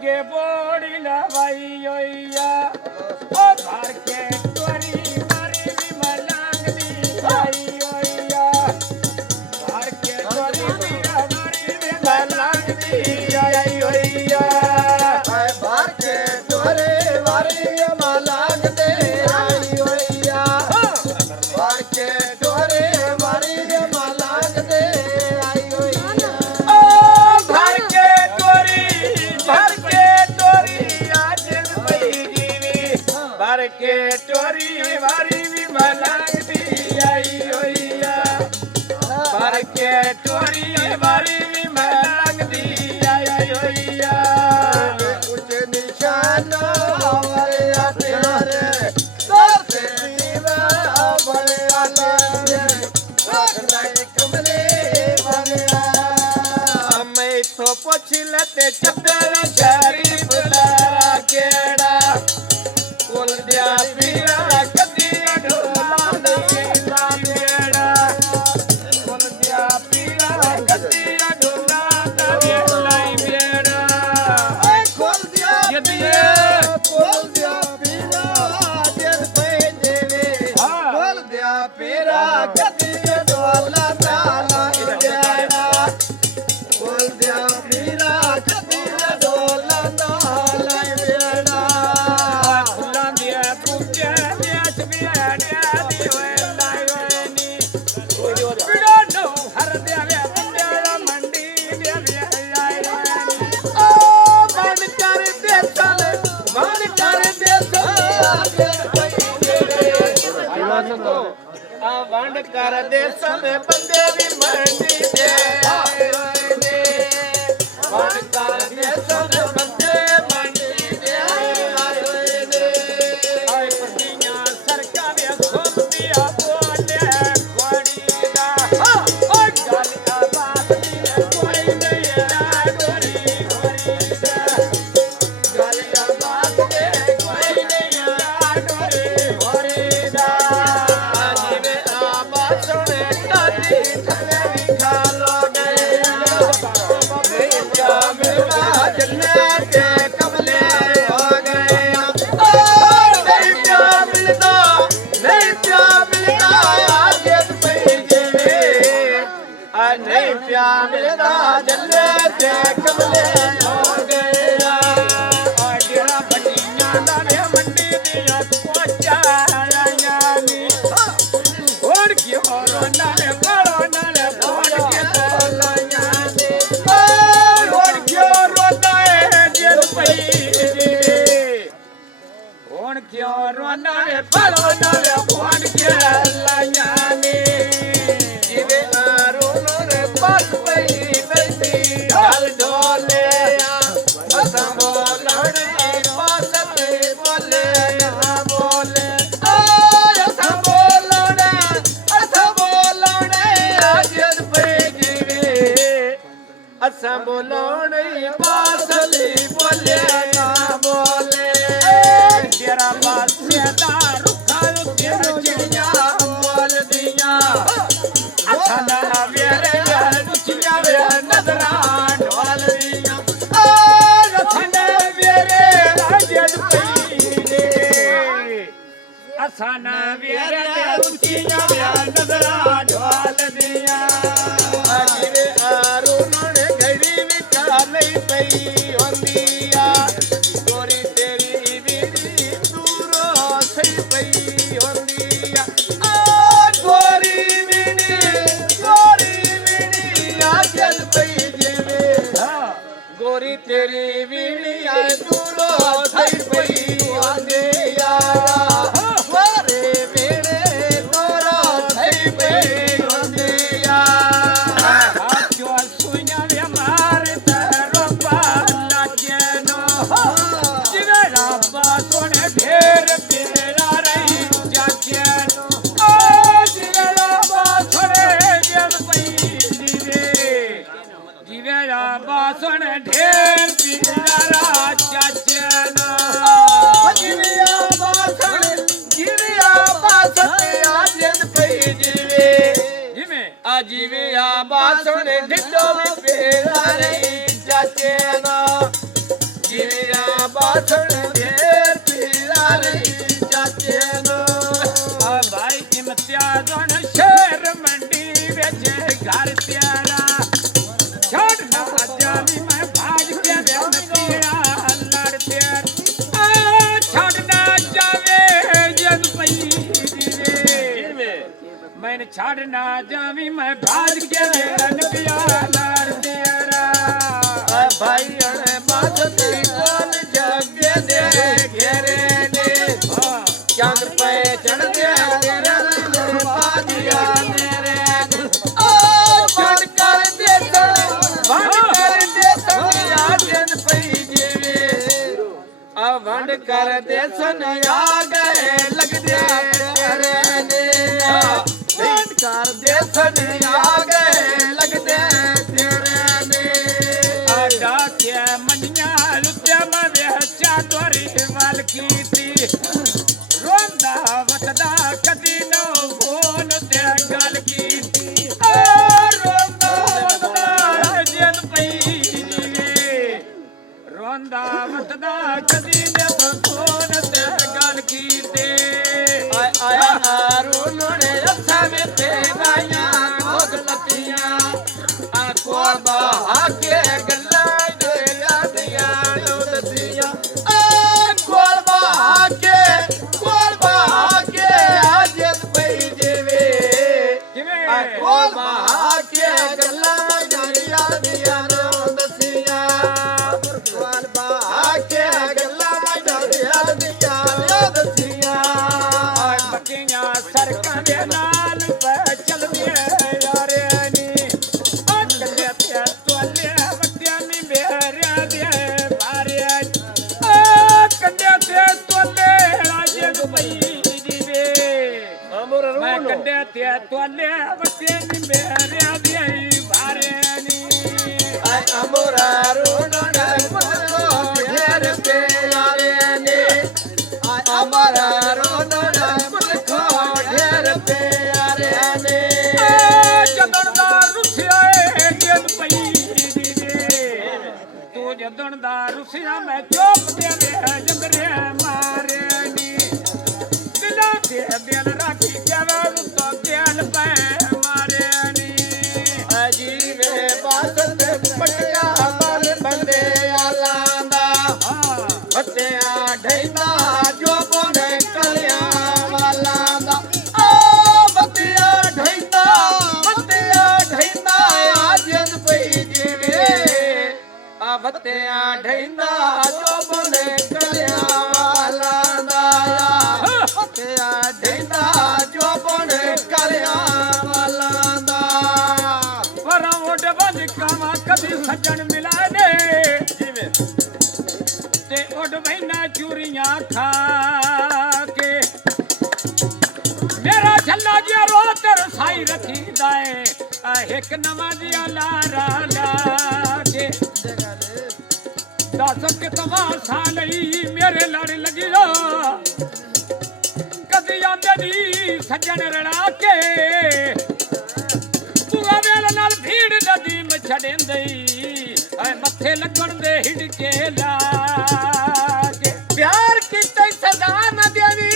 आगे बोड़ी लवाई ओया ओ भर के टोरी मारी भी मलांग दी आई ओया भर के टोरी मारी भी मलांग दी आई ओया भर के टोरी मारी मलांग दे आई ओया भर के टोरी मारी मलांग दे आई ओया ओ भर के टोरी आज पई जीवी भर के टोरी मारी भी मलांग दी आई ओया भर के टोरी मारी भी मलांग दी आई ओया कुछ निशान वाले तेरे दोस्ते दीवा बड़े आले रखना कमले बनिया मैं तो पूछ लेते चक्कर शरीफ लारा केड़ा कुल दिया पीरा कदी ढोला नहीं लावेड़ा कुल दिया पीरा कदी ढोला नहीं लावेड़ा खोल दिया यदिए पीरा दिल पे देवे खोल दिया पीरा गति डोला ताला इतेड़ा खोल दिया पीरा गति डोला ताला इतेड़ा फुलां दिया पूजे दिया चबियाड़िया दी वे लावेनी बिड़ो नो हर दिया वे बंदेरा मंडी दिया वे लावेनी ओ मन कर दे चले मन कर दे चले वंड कर दे समय बंदे भी मंडी दे मन कर दे चले बंदे मंडी दे आए पतियां सरकार घूम दिया बोले घोड़ी दा ओ गल आबाद में कोई नहीं डोरी घोड़ी दा गल आबाद में कोई नहीं डोरी घोड़ी दा जीवे आबा सुने काटी थले भी खा लो गए नहीं क्या मिलता जन्ने के कमले हो गए नहीं क्या मिलता आगे पे जीवे नहीं क्या मिलता जन्ने के कमले हो गए आडिया पटियां लावे मंडी दिया कोचा लायानी और की होरो नाले बड़ो नाले फोड़ के लायानी और क्यों रोता है जेल पई और क्यों रोना है बड़ो नाले फोड़ के लायानी जीवे आरोनो रे पास पे बैठी ढाल ढोले असम बोलने पास पे बोले बोले असम बोलने आज पे जीवे असम बोलने पास पे बोले ना बोले तेरा बात से दारू खाओ तेरा चिड़िया बोल दिया अथना वेरे दुचिया वे नजरा ढोल दिया अथना वेरे राजद पईरे अथना वेरे दुचिया वे नजरा ढोल दिया जीवे आरोनो ने घड़ी विकाले पई होंदिया गोरी तेरी बीड़ी दूरो सही पई होंदिया गोरी बीड़ी आजल पई जीवे गोरी तेरी बीड़ी दूरो सही पई होंदिया गोरी बीड़ी दूरो सही पई होंदिया जो सुइया वे मार तरो पाला जेनो जिवेरा बातोने ढेर पेरा रही जाजेनो ओ जिवेरा बातोने जेल पई जिवेरा बातोने ढेर पेरा जाजेनो जीविया बासते आजन पई जीवे जिमे आजीविया बासने ढिड्डो में पेरा रही जाचे ना जीवे ਬਾਸਣ ਢੇਰ ਪੀਰਾ ਰਹੀ ਚਾਚੇ ਨੂੰ ਆ ਭਾਈ ਇਮਤਿਆਜ਼ ਹੁਣ ਸ਼ੇਰ ਮੰਡੀ ਵਿੱਚ ਘਰ ਤੇਰਾ ਛੱਡ ਨਾ ਜਾਵੀਂ ਮੈਂ ਭਾਜ ਕੇ ਵੇ ਤੇਰਾ ਲੜ ਤੇਰ ਛੱਡ ਨਾ ਜਾਵੇ ਜਦ ਪਈ ਦੀਵੇ ਮੈਨ ਛੱਡ ਨਾ ਜਾਵੀਂ ਮੈਂ ਭਾਜ ਕੇ ਵੇ ਨਬੀਆ ਲੜ ਤੇਰਾ ਭਾਈ ਅਣੇ ਬਾਸਣ ਕੋਲ ਜੱਗੇ ਦੇ ਘੇਰੇ ਨੇ ਚੰਦ ਪਏ ਚੜਦੇ ਤੇਰੇ ਨੂੰ ਬਾਦੀਆਂ ਮੇਰੇ ਵੰਡ ਕਰ ਦੇ ਸਨਿਆ ਦਿਨ ਪਈ ਜੀਵੇ ਆ ਵੰਡ ਕਰ ਦੇ ਸਨਿਆ ਗਏ ਲੱਗਦੇ ਤੇਰੇ ਨੇ ਵੰਡ ਕਰ ਦੇ ਸਨਿਆ ਗਏ ਲੱਗਦੇ ਤੇਰੇ ਨੇ ਆਡਾ ਕੇ ਮੰਨੀਆਂ ਲੁੱਟਿਆ ਮੈਂ ਚਾਦੋਰੀ ਵਾਲ ਕੀਤੀ ਰੋਂਦਾ ਵਸਦਾ ਕਦੀ ਨਾ ਬੋਲ ਤੇ ਗੱਲ ਕੀਤੀ ਰੋਂਦਾ ਵਸਦਾ ਜਨ ਪਈ ਜੀਵੇ ਰੋਂਦਾ ਵਸਦਾ ਕਦੀ ਨਾ ਬੋਲ ਤੇ ਗੱਲ ਕੀਤੀ ਆਇਆ ਹਾਰੂ ਨੇ ਅੱਛਾ ਵਿੱਚ ਗਾਈਆਂ ਕੋਦ ਲੱਤੀਆਂ ਆ ਕੋਲ ਬਹਾ ਕੇ ਗੱਲਾਂ ਦੇ ਯਾਦੀਆਂ ਨੂੰ ਦਸੀਆਂ ਕੋਲ ਬਹਾ ਕੇ ਆਜਤ ਪਈ ਜੀਵੇ ਕਿਵੇਂ ਆ ਕੋਲ ਬਹਾ ਕੇ ਗੱਲਾਂ ਦੇ ਯਾਦੀਆਂ ਨੂੰ ਦਸੀਆਂ ਕੋਲ ਬਹਾ ਕੇ ਗੱਲਾਂ ਦੇ ਯਾਦੀਆਂ ਨੂੰ ਦਸੀਆਂ ਬੱਕੀਆਂ ਸੜਕਾਂ ਦੇ ਨਾਲ ਪੈ ਚਲਦੀਆਂ ਯਾਰਿਆਂ ਨੀ ਕੱਲੇ ਤੇ ਤੋਲੇ ਵੱਡਿਆਂ ਨੀ ਮੇਰਿਆਂ ਦੇ ਬਾਰਿਆਂ ਕੱਲੇ ਤੇ ਤੋਲੇ ਰਾਜੇ ਪਈ ਦੀਵੇ ਮੈਂ ਕੱਲੇ ਤੇ ਤੋਲੇ ਵੱਡਿਆਂ ਨੀ ਮੇਰਿਆਂ ਦੇ ਬਾਰਿਆਂ ਨੀ ਅਮਰਾ ਰੋਣਾ ਮਤੋ ਢੇਰ ਪਿਆਰੇ ਨੇ ਅਮਰਾ ਰੋਣਾ ਮਤੋ ਢੇਰ ਪਿਆਰੇ ਨੇ ਜਦਣ ਦਾ ਰੁੱਸਿਆ ਏ ਜਦ ਪਈ ਦੀਵੇ ਤੂੰ ਜਦਣ ਦਾ ਰੁੱਸਿਆ ਮੈਂ ਚੁੱਪ ਦੇ ਵੇ ਜੰਗਰੇ ਮਾਰਿਆ ਨੀ ਦਿਲਾਂ ਤੇ ਦਿਲ ਰੱਖੀ ਜਵਾਬ ਤੋਂ ਦਿਲ ਪੈ ਮਾਰਿਆ ਨੀ ਅਜੀਵੇ ਬਾਸਤ ਪਟਿਆ ਬਲ ਬੰਦੇ ਆਲਾਂ ਦਾ ਬੱਤਿਆਂ ਢੈਂਦਾ ਜੋ ਬੋਨੇ ਕਲਿਆਂ ਵਾਲਾਂ ਦਾ ਬੱਤਿਆਂ ਢੈਂਦਾ ਆਜਨ ਪਈ ਜੀਵੇ ਆ ਬੱਤਿਆਂ ਢੈਂਦਾ ਜੋ ਬੋਨੇ ਕਲਿਆਂ ਵਾਲਾਂ ਦਾ ਬੱਤਿਆਂ ਢੈਂਦਾ ਜੋ ਬੋਨੇ ਕਲਿਆਂ ਵਾਲਾਂ ਦਾ ਪਰਾਂ ਉੱਡ ਬੰਦ ਕਾਵਾਂ ਕਦੀ ਸੱਜਣ ਮਿਲਾ ਨੇ ਜਿਵੇਂ ਤੇ ਉੱਡ ਬੈਨਾ ਚੂਰੀਆਂ ਖਾ ਕੇ ਮੇਰਾ ਛੱਲਾ ਜਿਹਾ ਰੋ ਤੇ ਰਸਾਈ ਰੱਖੀਦਾ ਏ ਇੱਕ ਨਵਾਂ ਜਿਹਾ ਲਾਰਾ ਲਾ ਕੇ ਦੱਸ ਕਿ ਤਮਾਸ਼ਾ ਲਈ ਮੇਰੇ ਲੜ ਲੱਗਿਆ ਕਦੀ ਆਂਦੇ ਦੀ ਸੱਜਣ ਰੜਾ ਕੇ ਬੁਆ ਵੇਲ ਨਾਲ ਭੀੜ ਨਦੀ ਮ ਛੜੇਂਦੇ ਮੱਥੇ ਲੱਗਣ ਦੇ ਹਿੜਕੇ ਲਾ ਕੇ ਪਿਆਰ ਕੀਤੇ ਸਦਾ ਨਾ ਦੇਵੀ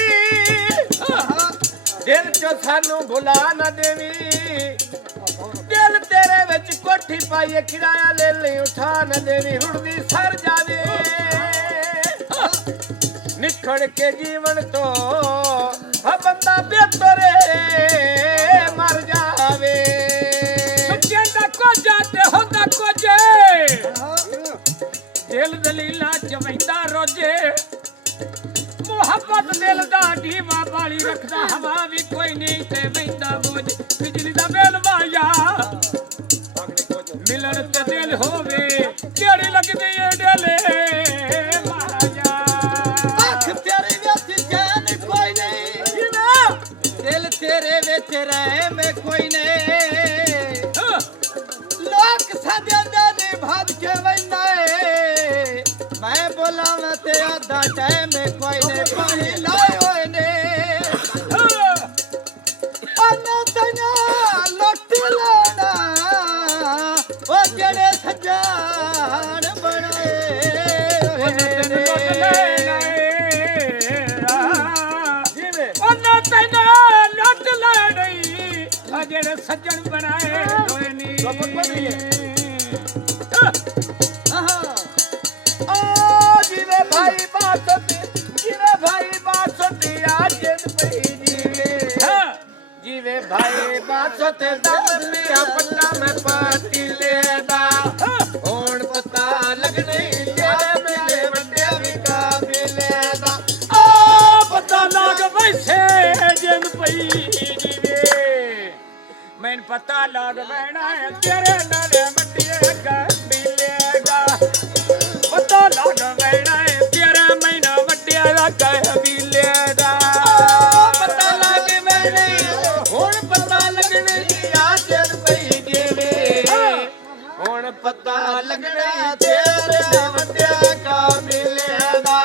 ਦਿਲ ਚੋਂ ਸਾਨੂੰ ਭੁਲਾ ਨਾ ਦੇਵੀ ਦਿਲ ਤੇਰੇ ਵਿੱਚ ਕੋਠੀ ਪਾਈਏ ਕਿਰਾਇਆ ਲੈ ਲਈ ਉਠਾ ਨਾ ਦੇਵੀ ਰੁੜਦੀ ਸਰ ਜਾਵੇ ਨਿਖੜ ਕੇ ਜੀਵਨ ਤੋਂ ਆ ਬੰਦਾ ਬੇਤਰੇ ਮਰ ਜਾਵੇ ਸੱਜਣ ਦਾ ਕੋਝਾ ਤੇ ਹੁੰਦਾ ਕੋਝੇ ਦਿਲ ਦਲੀਲਾ ਚਵੈਂਦਾ ਰੋਜੇ ਮੁਹੱਬਤ ਦਿਲ ਦਾ ਢੀਵਾ ਬਾਲੀ ਰੱਖਦਾ ਹਵਾ ਵੀ ਕੋਈ ਨਹੀਂ ਤੇ ਵੈਂਦਾ ਬੋਝ ਬਿਜਲੀ ਦਾ ਬਿੱਲ ਵਾਇਆ ਮਿਲਣ ਤੇ ਦਿਲ ਹੋਵੇ ਕਿਹੜੀ ਲੱਗਦੀ ਏ ਡੇਲੇ ਮਾਇਆ ਅੱਖ ਤੇਰੇ ਵਿੱਚ ਜਾਨ ਕੋਈ ਨਹੀਂ ਦਿਲ ਤੇਰੇ ਵਿੱਚ ਰਹਿਮ ਕੋਈ ਨਹੀਂ ਲੋਕ ਸਦਿਆਂ ਦੇ ਭੱਜ ਕੇ ਵੰਦਾ ਏ ਮੈਂ ਬੋਲਾਂ ਤੇ ਆਧਾ ਟਾਈਮ ਕੋਈ ਨਹੀਂ ਪਾਣੀ ਲਾਏ ਹੋਏ ਨੇ ਅਨੰਦਨਾ ਲੁੱਟ ਲੈਣਾ ਉਹ ਜਿਹੜੇ ਸਜਾਣ ਬਣਾਏ ਤੈਨੂੰ ਲੁੱਟ ਲੈ सज्जन बनाए दोनी जीवे भाई बासती आजन पई जीवे भाई बासते दम पिया पट्टा में पाती लेदा होण पता लगने तेरे मिले वड्डे विका मिलेदा पता लग वैसे जन पई जीवे मैन पता लग बैना है तेरे नाले मटिए का मिलेगा पता लग बैना है तेरा महीना वड्डे का मिलेगा पता लग मैंने होण पता लगने आजन पई जीवे होण पता लगने तेरे वड्डे का मिलेदा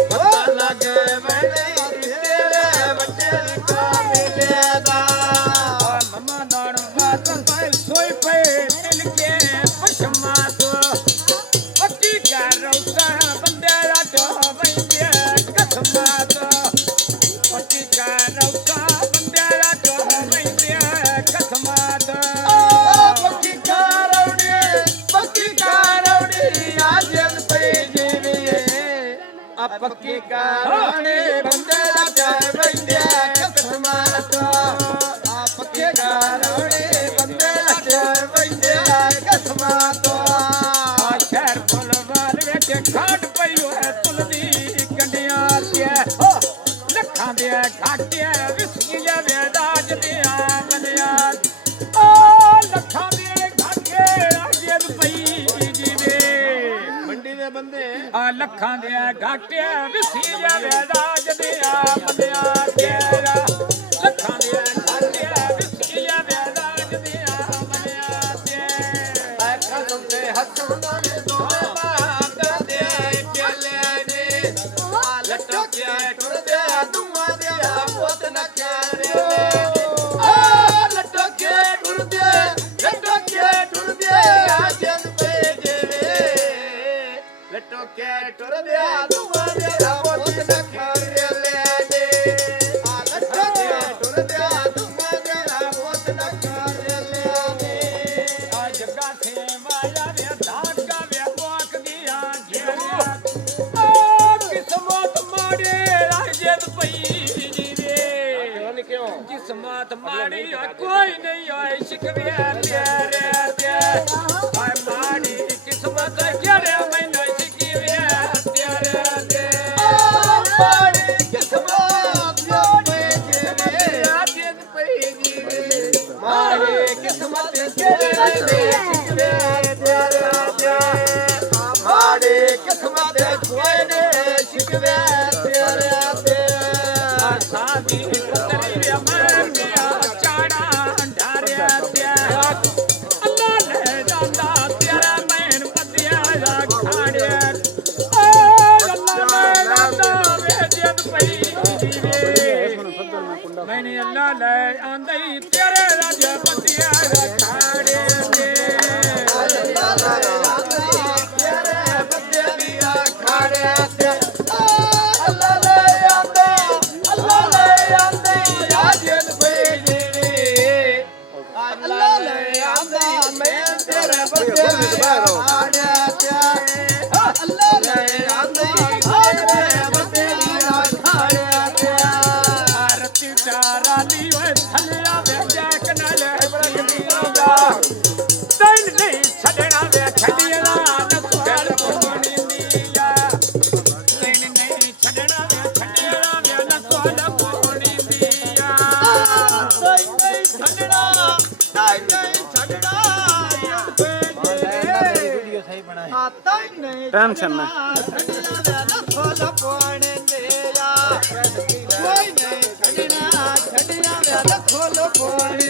पता लग मैंने तेरे वड्डे का मिलेदा मम्मा नान बात पे सोई पे मिल के पशमा तो पक्की करो सा बंदे रातो बंदे कसमा तो पक्की करो सा बंदे रातो बंदे कसमा तो पक्की कारवड़ी आजन पई जीवे पक्की कारवड़ी बंदे रातो बंदे कसमा तो पक्की कारवड़ी बंदे रातो बंदे कसमा तो शहर बोलवाल विच खाट पई है तुलदी कंडियां ते लखां दे घाटे विसकिया वे दाज दिया बनिया ओ लखां दे घाटे अजब पई जीवे मंडी दे बंदे लखां दे घाटे विसकिया वे दाज दिया बनिया तेरा लखां दे घाटे विसकिया वे दाज दिया बनिया तेरा कसम से हसना ने दो बात दे चले ने लटो के टुर दे दुआ दे पोत न करे लटो के टुर दे आजन पे जेवे लटो के टुर दे दुआ दे पोत न करे ले लटो के टुर दे दुआ दे पोत न करे ले जगा थे माया वे धान का वे वाक दिया घेरिया किस्मत मारे राजन पई जीवे किस्मत मारी कोई नहीं आए शिकवे तेरे ते आय मारी किस्मत घेरे मैं नहीं शिकवे तेरे ते मारी किस्मत पे जेवे राजन पे जीवे मारी किस्मत तेरे शिकवे तेरे ते मारी किस्मत कोई ने शिकवे तेरे ते सादी पतरी वे मन दिया चाड़ा ढारिया ते अल्लाह ले ਜਾਂਦਾ तेरा मैन पतिया खाड़े अल्लाह ले ਜਾਂਦਾ वे जद पई जीवे मैंने अल्लाह ले आंदई तेरे राज पतिया खाड़े ते तेरे बंदे दिया खाड़े ते अल्लाह ले आंदे राजन पे जीवे अल्लाह ले आंदा मैं तेरे बंदे दिया खाड़े ते अल्लाह ले आंदे तेरे बंदे दिया खाड़े ते आरती चारा ली वे थलिया वे जैक न ले बरंदिया तैन नहीं छड़ना वे छड़िया न सुगल कोनी दिया तैन नहीं छड़ना वे छड़िया वे न सुगल कोनी दिया नहीं छड़ना वीडियो सही बनाए टेंशन ना खोल पाने दिया कोई नहीं छड़ना खोल पाने